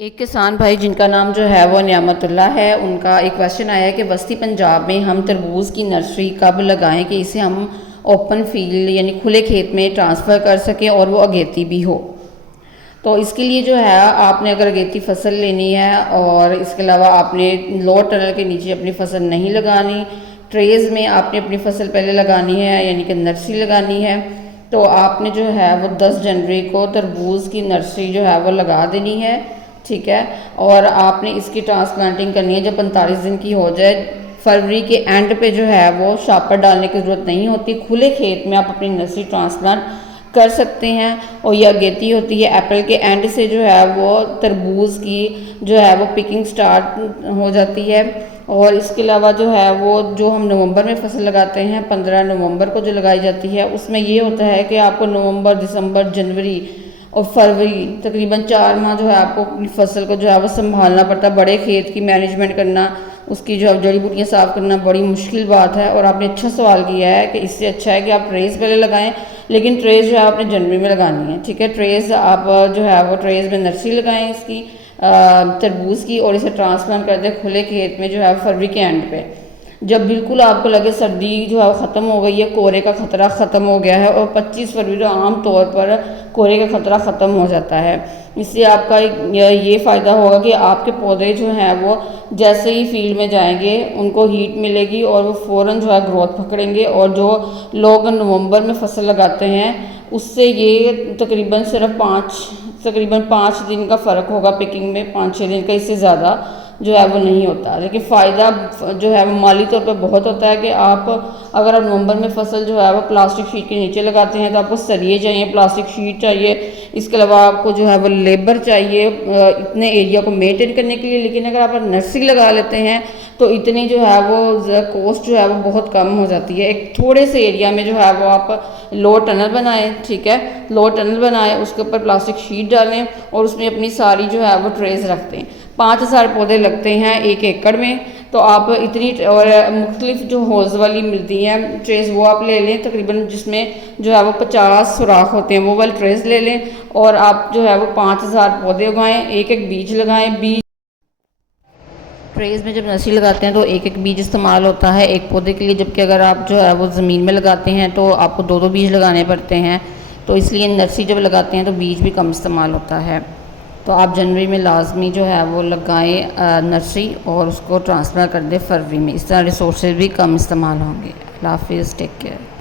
एक किसान भाई जिनका नाम जो है वो नियामतुल्लाह है, उनका एक क्वेश्चन आया है कि वस्ती पंजाब में हम तरबूज़ की नर्सरी कब लगाएं कि इसे हम ओपन फील्ड यानी खुले खेत में ट्रांसफ़र कर सकें और वो अगेती भी हो। तो इसके लिए जो है आपने अगर अगेती फसल लेनी है और इसके अलावा आपने लोअर टनल के नीचे अपनी फसल नहीं लगानी, ट्रेज़ में आपने अपनी फसल पहले लगानी है यानी कि नर्सरी लगानी है, तो आपने जो है वो 10 जनवरी को तरबूज़ की नर्सरी जो है वो लगा देनी है। ठीक है। और आपने इसकी ट्रांसप्लांटिंग करनी है जब 45 दिन की हो जाए। फरवरी के एंड पे जो है वो शापर डालने की ज़रूरत नहीं होती, खुले खेत में आप अपनी नर्सरी ट्रांसप्लांट कर सकते हैं। और यह अगेती होती है अप्रैल के एंड से जो है वो तरबूज़ की जो है वो पिकिंग स्टार्ट हो जाती है। और इसके अलावा जो है वो जो हम नवंबर में फसल लगाते हैं 15 नवंबर को जो लगाई जाती है, उसमें ये होता है कि आपको नवंबर, दिसंबर, जनवरी और फरवरी तकरीबन 4 माह जो है आपको अपनी फसल को जो है वो संभालना पड़ता है। बड़े खेत की मैनेजमेंट करना, उसकी जो जड़ी बूटियाँ साफ़ करना बड़ी मुश्किल बात है। और आपने अच्छा सवाल किया है कि इससे अच्छा है कि आप ट्रेस पहले लगाएं, लेकिन ट्रेस जो है आपने जनवरी में लगानी है। ठीक है। ट्रेस आप जो है वो ट्रेस में नर्सरी लगाएं इसकी तरबूज़ की, और इसे ट्रांसप्लांट कर दें खुले खेत में जो है फरवरी के एंड पे। जब बिल्कुल आपको लगे सर्दी जो है ख़त्म हो गई है, कोहरे का ख़तरा ख़त्म हो गया है, और 25 फरवरी को आम तौर पर कोहरे का ख़तरा ख़त्म हो जाता है। इससे आपका ये फ़ायदा होगा कि आपके पौधे जो हैं वो जैसे ही फील्ड में जाएंगे उनको हीट मिलेगी और वो फ़ौरन जो है ग्रोथ पकड़ेंगे। और जो लोग नवंबर में फसल लगाते हैं उससे ये तकरीबन 5 दिन का फ़र्क होगा पिकिंग में, 5-6 दिन का, इससे ज़्यादा जो है वो नहीं होता। लेकिन फ़ायदा जो है वो माली तौर पे बहुत होता है कि आप अगर आप नवंबर में फसल जो है वो प्लास्टिक शीट के नीचे लगाते हैं तो आपको सरिये चाहिए, प्लास्टिक शीट चाहिए, इसके अलावा आपको जो है वो लेबर चाहिए इतने एरिया को मेंटेन करने के लिए। लेकिन अगर आप नर्सरी लगा लेते हैं तो इतनी जो है वो कॉस्ट जो है वो बहुत कम हो जाती है। एक थोड़े से एरिया में जो है वो आप लो टनल बनाएं। ठीक है। लो टनल बनाएं, उसके ऊपर प्लास्टिक शीट डालें और उसमें अपनी सारी जो है वो ट्रेस रख दें। 5000 पौधे लगते हैं 1 एकड़ में, तो आप इतनी और मुख्तलिफ जो होल्स वाली मिलती हैं ट्रेस वो आप ले लें, तकरीबन जिसमें जो है वो 50 सुराख होते हैं वो वाली ट्रेस ले लें। और आप जो है वो 5000 पौधे उगाएं, एक एक बीज लगाएं। बीज ट्रेस में जब नर्सरी लगाते हैं तो एक एक बीज इस्तेमाल होता है एक पौधे के लिए, जबकि अगर आप जो है वो ज़मीन में लगाते हैं तो आपको 2-2 बीज लगाने पड़ते हैं। तो इसलिए नर्सरी जब लगाते हैं तो बीज भी कम इस्तेमाल होता है। तो आप जनवरी में लाजमी जो है वो लगाएं नर्सरी और उसको ट्रांसफ़र कर दें फरवरी में। इस तरह रिसोर्सेज भी कम इस्तेमाल होंगे। अल्लाह हाफ़िज़, टेक केयर।